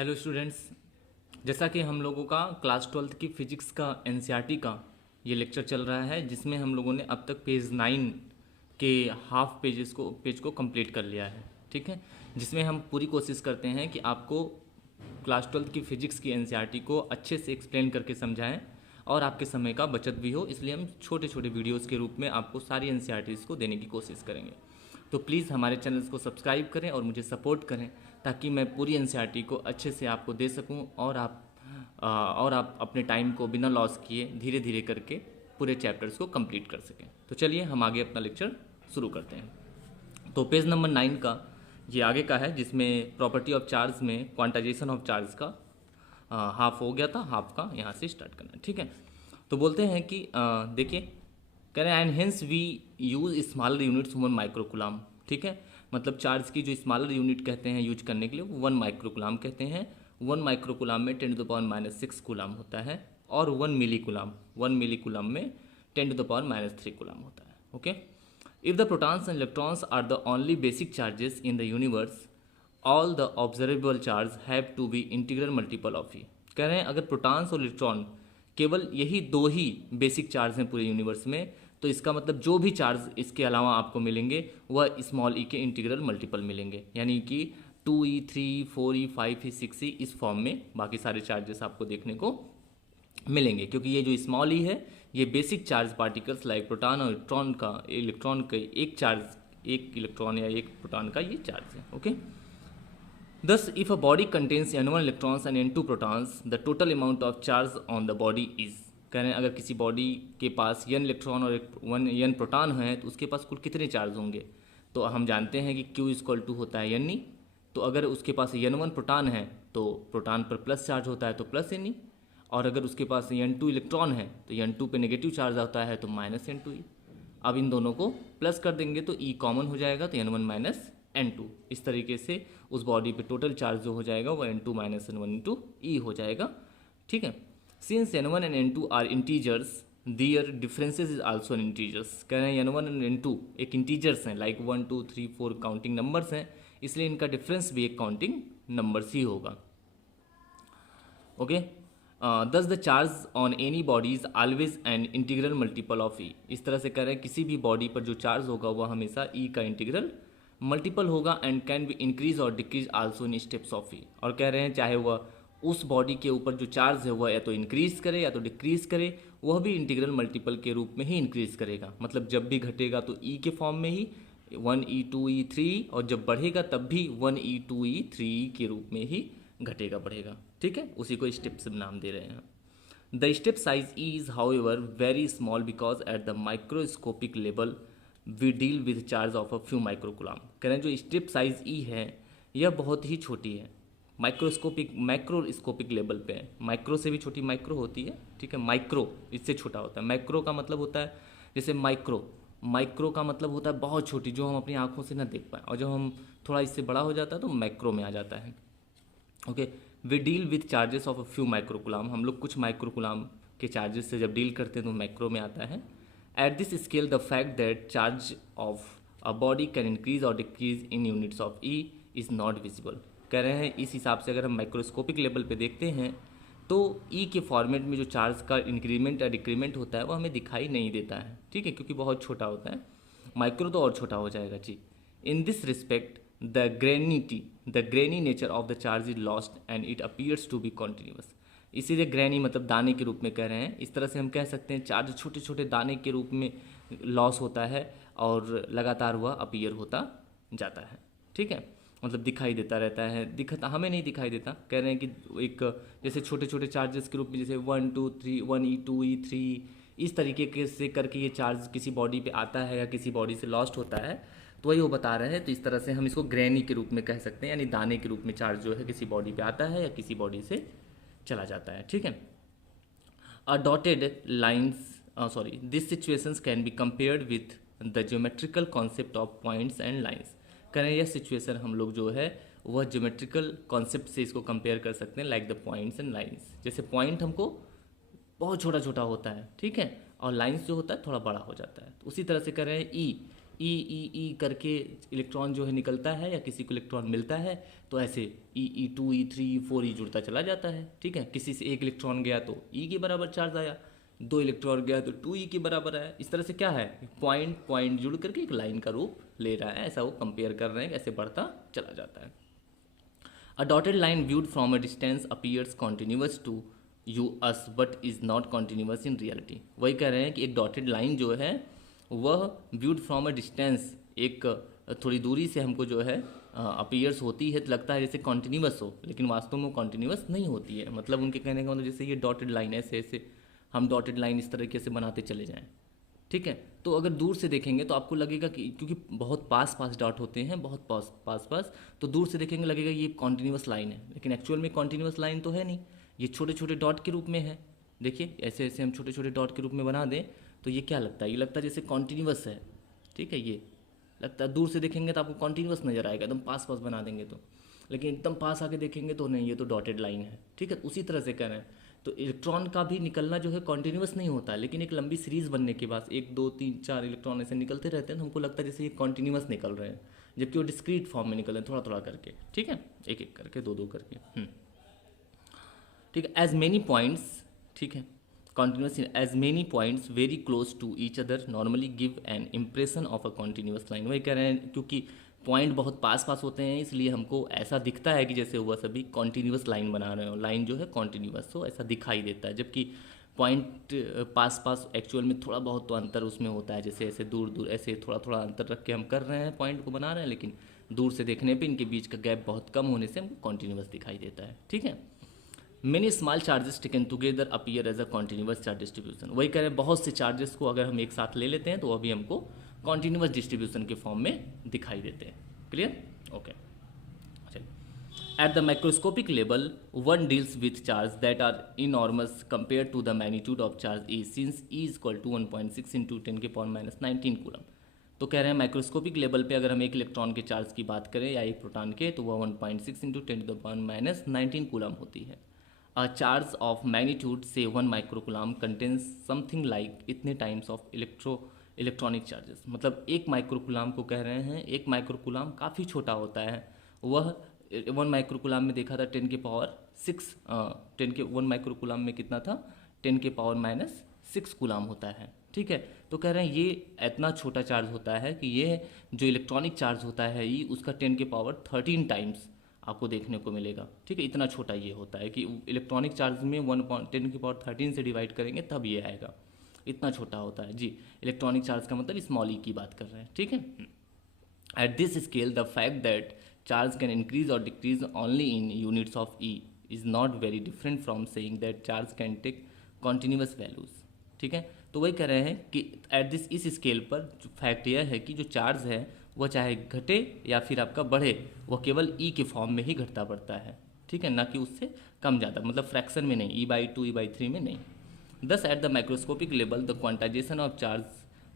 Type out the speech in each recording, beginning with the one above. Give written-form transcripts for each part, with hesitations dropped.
Hello students. जैसा कि हम लोगों का क्लास 12th की फिजिक्स का एनसीईआरटी का ये लेक्चर चल रहा है, जिसमें हम लोगों ने अब तक पेज 9 के हाफ पेज को कंप्लीट कर लिया है। ठीक है, जिसमें हम पूरी कोशिश करते हैं कि आपको क्लास 12th की फिजिक्स की एनसीईआरटी को अच्छे से एक्सप्लेन करके समझाएं और आपके समय का बचत भी हो, इसलिए हम छोटे छोटे वीडियोज़ के रूप में आपको सारी एनसीईआरटीज़ को देने की कोशिश करेंगे। तो प्लीज़ हमारे चैनल्स को सब्सक्राइब करें और मुझे सपोर्ट करें, ताकि मैं पूरी एनसीईआरटी को अच्छे से आपको दे सकूं और आप अपने टाइम को बिना लॉस किए धीरे धीरे करके पूरे चैप्टर्स को कंप्लीट कर सकें। तो चलिए हम आगे अपना लेक्चर शुरू करते हैं। तो पेज नंबर 9 का ये आगे का है, जिसमें प्रॉपर्टी ऑफ चार्ज में क्वांटाइजेशन ऑफ चार्ज का हाफ हो गया था, हाफ का यहाँ से स्टार्ट करना है। ठीक है, तो बोलते हैं कि देखिए, कह रहे हैं and hence we use smaller units 1 microcoulomb. ठीक है, मतलब चार्ज की जो स्मॉलर यूनिट कहते हैं यूज करने के लिए, वो 1 माइक्रोकुलाम कहते हैं। 1 माइक्रोकुलाम में 10⁻⁻6 कुलाम होता है, और 1 मिलीकुलाम में 10⁻³ कुलाम होता है। Okay, if the protons and electrons are the only basic charges in the universe, all the observable charge have to be integral multiple of e. कह रहे हैं अगर प्रोटॉन्स और इलेक्ट्रॉन केवल यही दो ही बेसिक चार्ज हैं पूरे यूनिवर्स में, तो इसका मतलब जो भी चार्ज इसके अलावा आपको मिलेंगे वह स्मॉल ई के इंटीग्रल मल्टीपल मिलेंगे, यानी कि 2e 3 4e 5e 6e इस फॉर्म में बाकी सारे चार्जेस आपको देखने को मिलेंगे। क्योंकि ये जो स्मॉल ई है ये basic charge particles like proton और इलेक्ट्रॉन का एक चार्ज, एक इलेक्ट्रॉन या एक प्रोटॉन का ये चार्ज है। Okay, Thus, if a body contains n1 electrons and n2 protons, the total amount of charge on the body is। कह रहे हैं अगर किसी बॉडी के पास n इलेक्ट्रॉन और n प्रोटॉन है तो उसके पास कुल कितने चार्ज होंगे। तो हम जानते हैं कि Q = होता है n e। तो अगर उसके पास n1 प्रोटॉन है तो प्रोटॉन पर प्लस चार्ज होता है तो प्लस n e, और अगर उसके पास n2 इलेक्ट्रॉन है तो n2 पे नेगेटिव चार्ज होता है तो -n2e। अब इन दोनों को प्लस कर देंगे तो e कॉमन हो जाएगा, तो n1 - n2। इस तरीके से उस बॉडी पे टोटल चार्ज जो हो जाएगा वो n2 - n1 × e हो जाएगा। ठीक है, since n1 and n2 are integers their differences is also an integers. कह रहे हैं n1 एंड n2 एक इंटीजर्स हैं, लाइक 1 2 3 4 काउंटिंग नंबर्स हैं, इसलिए इनका डिफरेंस भी एक काउंटिंग नंबर्स ही होगा। Okay, thus the charge on any body is always an integral multiple of e. इस तरह से कह रहे हैं किसी भी बॉडी पर जो चार्ज होगा वह हमेशा ई का इंटीग्रल मल्टीपल होगा, and can be increase or decrease also in steps of e. और कह रहे हैं चाहे वह उस बॉडी के ऊपर जो चार्ज है वह या तो इंक्रीज करे या तो डिक्रीज करे, वह भी इंटीग्रल मल्टीपल के रूप में ही इंक्रीज करेगा। मतलब जब भी घटेगा तो ई के फॉर्म में ही 1e 2e 3, और जब बढ़ेगा तब भी 1e 2e 3e के रूप में ही घटेगा बढ़ेगा। ठीक है, उसी को स्टेप्स नाम दे रहे हैं। The step size e is however very small because at the microscopic level we deal with charge of a few microcoulomb. कह रहे हैं जो स्टेप साइज ई है यह बहुत ही छोटी है, मैक्रोस्कोपिक लेवल पे है। माइक्रो से भी छोटी माइक्रो होती है। ठीक है, माइक्रो इससे छोटा होता है। मैक्रो का मतलब होता है जैसे माइक्रो का मतलब होता है बहुत छोटी, जो हम अपनी आंखों से ना देख पाए, और जब हम थोड़ा इससे बड़ा हो जाता है तो मैक्रो में आ जाता है। Okay, we deal with charges of a few microcoulomb. हम लोग कुछ माइक्रोकुलाम के चार्जेस से जब डील करते हैं तो मैक्रो में आता है। At this scale the fact that charge of a body can increase or decrease in units of e is not visible. कह रहे हैं इस हिसाब से अगर हम माइक्रोस्कोपिक लेवल पे देखते हैं तो ई के फॉर्मेट में जो चार्ज का इंक्रीमेंट या डिक्रीमेंट होता है वो हमें दिखाई नहीं देता है। ठीक है, क्योंकि बहुत छोटा होता है। माइक्रो तो और छोटा हो जाएगा जी। In this respect the grainy nature of the charge is lost and it appears to be continuous. इसीलिए ग्रेनी मतलब दाने के रूप में कह रहे हैं। इस तरह से हम कह सकते हैं चार्ज छोटे छोटे दाने के रूप में लॉस होता है और लगातार वह अपीयर होता जाता है। ठीक है, मतलब दिखाई देता रहता है, दिखता हमें नहीं दिखाई देता। कह रहे हैं कि एक जैसे छोटे छोटे चार्जेस के रूप में जैसे 1 2 3 1e 2e 3 इस तरीके से करके ये चार्ज किसी बॉडी पे आता है या किसी बॉडी से लॉस्ट होता है, तो वही वो बता रहे हैं। तो इस तरह से हम इसको ग्रेनी के रूप में कह सकते हैं, यानी दाने के रूप में चार्ज जो है किसी बॉडी पे आता है या किसी बॉडी से चला जाता है। ठीक है, a dotted lines this situations can be compared with the geometrical concept of points and lines. करें यह सिचुएशन हम लोग जो है वह ज्योमेट्रिकल कॉन्सेप्ट से इसको कंपेयर कर सकते हैं, like the points and lines. जैसे पॉइंट हमको बहुत छोटा छोटा होता है, ठीक है, और लाइन्स जो होता है थोड़ा बड़ा हो जाता है। तो उसी तरह से कह रहे हैं ई ई करके इलेक्ट्रॉन जो है निकलता है या किसी को इलेक्ट्रॉन मिलता है, तो ऐसे E2 E3 E4 जुड़ता चला जाता है। ठीक है, किसी से एक इलेक्ट्रॉन गया तो E के बराबर चार्ज आया, 2 इलेक्ट्रॉन गया तो 2E के बराबर आया। इस तरह से क्या है, पॉइंट पॉइंट जुड़ करके एक लाइन का रूप ले रहा है, ऐसा वो कंपेयर कर रहे हैं, ऐसे बढ़ता चला जाता है। A dotted line viewed from a distance appears continuous to you us but is not continuous in reality। वही कह रहे हैं कि एक डॉटेड लाइन जो है वह viewed from a distance, एक थोड़ी दूरी से हमको जो है अपीयर्स होती है तो लगता है जैसे कॉन्टीन्यूस हो, लेकिन वास्तव में कॉन्टीन्यूस नहीं होती है। मतलब उनके कहने का मतलब जैसे ये डॉटेड लाइन ऐसे ऐसे हम डॉटेड लाइन इस तरीके से बनाते चले जाएं। ठीक है, तो अगर दूर से देखेंगे तो आपको लगेगा कि क्योंकि बहुत पास पास डॉट होते हैं, बहुत पास पास पास, तो दूर से देखेंगे लगेगा ये कॉन्टीन्यूस लाइन है, लेकिन एक्चुअल में कॉन्टीन्यूस लाइन तो है नहीं, ये छोटे छोटे डॉट के रूप में है। देखिए ऐसे ऐसे हम छोटे छोटे डॉट के रूप में बना दें तो ये क्या लगता है, ये लगता है जैसे कॉन्टीन्यूस है। ठीक है, ये लगता है दूर से देखेंगे तो आपको कॉन्टीन्यूस नजर आएगा, एकदम पास पास बना देंगे तो, लेकिन एकदम पास आके देखेंगे तो नहीं, ये तो डॉटेड लाइन है। ठीक है, उसी तरह से कह रहे हैं, तो इलेक्ट्रॉन का भी निकलना जो है कॉन्टीन्यूस नहीं होता है, लेकिन एक लंबी सीरीज बनने के बाद 1 2 3 4 इलेक्ट्रॉन ऐसे निकलते रहते हैं तो हमको लगता है जैसे ये कॉन्टीन्यूस निकल रहे हैं, जबकि वो डिस्क्रीट फॉर्म में निकल रहे हैं थोड़ा थोड़ा करके। ठीक है, एक एक करके, दो दो करके। ठीक है, एज मेनी पॉइंट्स, ठीक है, continuous in as many points very close to each other normally give an impression of a continuous line। वही कह रहे हैं क्योंकि पॉइंट बहुत पास पास होते हैं इसलिए हमको ऐसा दिखता है कि जैसे वह सभी कॉन्टीन्यूस लाइन बना रहे हो, लाइन जो है कॉन्टीन्यूस हो, ऐसा दिखाई देता है। जबकि पॉइंट पास पास एक्चुअल में थोड़ा बहुत तो अंतर उसमें होता है, जैसे ऐसे दूर दूर ऐसे थोड़ा थोड़ा अंतर रख के हम कर रहे हैं, पॉइंट को बना रहे हैं, लेकिन दूर से देखने पर इनके बीच का गैप बहुत कम होने से हमको कॉन्टीन्यूस दिखाई देता है। ठीक है, many small charges taken together appear as a continuous charge distribution. वही कह रहे हैं बहुत से चार्जेस को अगर हम एक साथ ले लेते हैं तो वह भी हमको कॉन्टीन्यूस डिस्ट्रीब्यूशन के फॉर्म में दिखाई देते हैं। Clear, okay. At the microscopic level one deals with charge that are enormous compare to the magnitude of charge e, since e is equal to 1.6 into 10⁻⁻⁹ coulomb. तो कह रहे हैं माइक्रोस्कोपिक लेवल पे अगर हम एक इलेक्ट्रॉन के चार्ज की बात करें या एक प्रोटॉन के, तो वह 1.6 इंटू 10⁻⁹ कूलम होती है। A charge of magnitude say 1 microcoulomb contains something like इतने टाइम्स ऑफ इलेक्ट्रॉनिक चार्जेस। मतलब एक माइक्रोकुलाम को कह रहे हैं, एक माइक्रोकुलाम काफ़ी छोटा होता है, वह 1 माइक्रोकुलाम में देखा था 10 के पावर 6, 10 के 1 माइक्रोकुलाम में कितना था, 10⁻⁻⁶ कूलाम होता है। ठीक है, तो कह रहे हैं ये इतना छोटा चार्ज होता है कि ये जो इलेक्ट्रॉनिक चार्ज होता है ये उसका 10⁻13 टाइम्स आपको देखने को मिलेगा। ठीक है, इतना छोटा ये होता है कि इलेक्ट्रॉनिक चार्ज में 10⁻13 से डिवाइड करेंगे तब ये आएगा, इतना छोटा होता है जी। इलेक्ट्रॉनिक चार्ज का मतलब स्मॉल ई की बात कर रहे हैं। ठीक है, at this scale the fact that charge can increase or decrease only in units of e is not very different from saying that charge can take continuous values. ठीक है, तो वही कह रहे हैं कि एट दिस इस स्केल पर फैक्ट यह है कि जो चार्ज है वह चाहे घटे या फिर आपका बढ़े, वह केवल ई के फॉर्म में ही घटता बढ़ता है। ठीक है, ना कि उससे कम ज़्यादा, मतलब फ्रैक्शन में नहीं, E/2 E/3 में नहीं। Thus at the microscopic level the quantisation of charge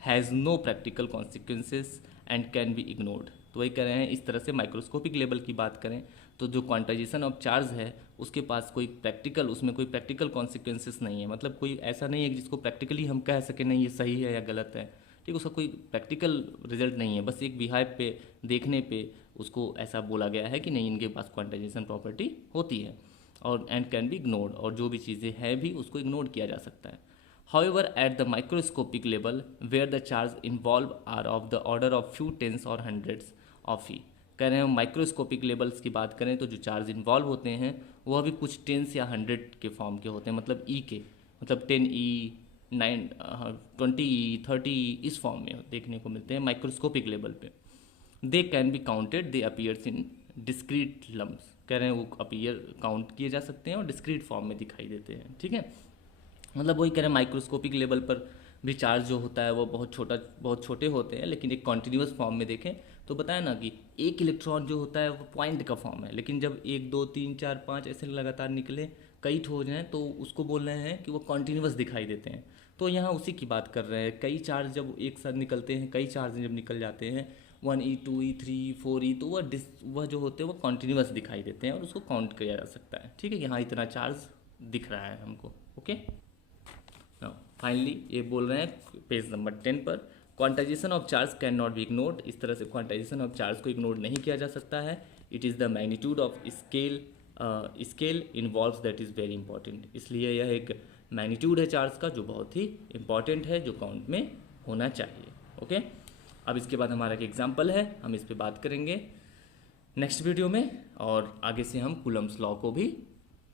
has no practical consequences and can be ignored. तो वही कह रहे हैं इस तरह से माइक्रोस्कोपिक लेवल की बात करें तो जो क्वांटाइजेशन ऑफ चार्ज है उसके पास कोई प्रैक्टिकल, उसमें कोई प्रैक्टिकल कॉन्सिक्वेंसेस नहीं है। मतलब कोई ऐसा नहीं है कि जिसको प्रैक्टिकली हम कह सकें नहीं ये सही है या गलत है। ठीक, उसका कोई प्रैक्टिकल रिजल्ट नहीं है, बस एक बिहेव पे देखने पे उसको ऐसा बोला गया है कि नहीं इनके पास क्वांटाइजेशन प्रॉपर्टी होती है और एंड कैन बी इग्नोर्ड, और जो भी चीज़ें हैं भी उसको इग्नोर किया जा सकता है। However, at the microscopic level, where the charge involved are of the order of few tens or hundreds of e, कह रहे हैं माइक्रोस्कोपिक लेवल्स की बात करें तो जो चार्ज इन्वॉल्व होते हैं वह भी कुछ टेंस या 100 के फॉर्म के होते हैं, मतलब ई के, मतलब 10e 20e 30e इस फॉर्म में देखने को मिलते हैं माइक्रोस्कोपिक लेवल पे। They can be counted, they appears in discrete lumps. कह रहे हैं वो अपीयर काउंट किए जा सकते हैं और डिस्क्रीट फॉर्म में दिखाई देते हैं। ठीक है, मतलब वही कह रहे हैं माइक्रोस्कोपिक लेवल पर भी चार्ज जो होता है वो बहुत छोटे होते हैं, लेकिन एक कॉन्टीन्यूस फॉर्म में देखें तो बताया ना कि एक इलेक्ट्रॉन जो होता है वो पॉइंट का फॉर्म है, लेकिन जब 1 2 3 4 5 ऐसे लगातार निकले, कई ठो हो जाएँ तो उसको बोल रहे हैं कि वो कॉन्टीन्यूस दिखाई देते हैं। तो यहाँ उसी की बात कर रहे हैं, कई चार्ज जब एक साथ निकलते हैं, कई चार्ज जब निकल जाते हैं 1e 2e 3e 4e, तो वह जो होते हैं वो कॉन्टीन्यूस दिखाई देते हैं और उसको काउंट किया जा सकता है। ठीक है, यहाँ इतना चार्ज दिख रहा है हमको। ओके, फाइनली ये बोल रहे हैं पेज नंबर 10 पर, quantization of charge can not be ignored, इस तरह से क्वांटाइजेशन ऑफ चार्ज को इग्नोर नहीं किया जा सकता है। It is the magnitude of scale involves that is very important, इसलिए यह एक मैग्नीट्यूड है चार्ज का जो बहुत ही इंपॉर्टेंट है, जो काउंट में होना चाहिए। ओके, अब इसके बाद हमारा एक एग्जाम्पल है, हम इस पर बात करेंगे नेक्स्ट वीडियो में, और आगे से हम कूलम्स लॉ को भी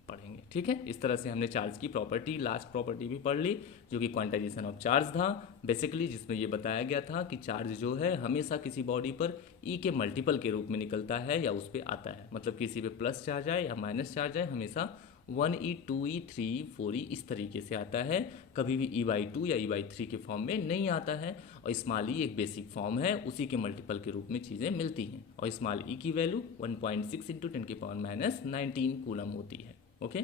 पढ़ेंगे। ठीक है, इस तरह से हमने चार्ज की प्रॉपर्टी, लास्ट प्रॉपर्टी भी पढ़ ली जो कि क्वांटाइजेशन ऑफ चार्ज था बेसिकली, जिसमें ये बताया गया था कि चार्ज जो है हमेशा किसी बॉडी पर ई के मल्टीपल के रूप में निकलता है या उस पर आता है, मतलब किसी पे प्लस चार्ज आए या माइनस चार्ज आए हमेशा 1e 2e 3e 4e इस तरीके से आता है, कभी भी e/2 या e/3 के फॉर्म में नहीं आता है। और स्मॉल ई एक बेसिक फॉर्म है, उसी के मल्टीपल के रूप में चीज़ें मिलती हैं, और स्मॉल ई की वैल्यू 1.6 × 10⁻⁻19 कूलम होती है। Okay,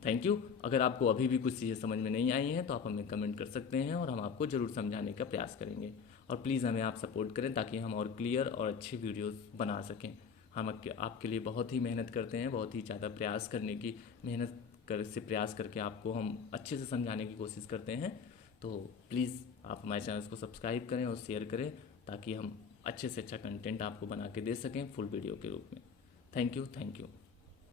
thank you. अगर आपको अभी भी कुछ चीज़ें समझ में नहीं आई हैं तो आप हमें कमेंट कर सकते हैं और हम आपको ज़रूर समझाने का प्रयास करेंगे, और प्लीज़ हमें आप सपोर्ट करें ताकि हम और क्लियर और अच्छे वीडियोस बना सकें। हम आपके लिए बहुत ही मेहनत करते हैं, बहुत ही ज़्यादा प्रयास करने की प्रयास करके आपको हम अच्छे से समझाने की कोशिश करते हैं। तो प्लीज़ आप हमारे चैनल को सब्सक्राइब करें और शेयर करें ताकि हम अच्छे से अच्छा कंटेंट आपको बना के दे सकें फुल वीडियो के रूप में। Thank you.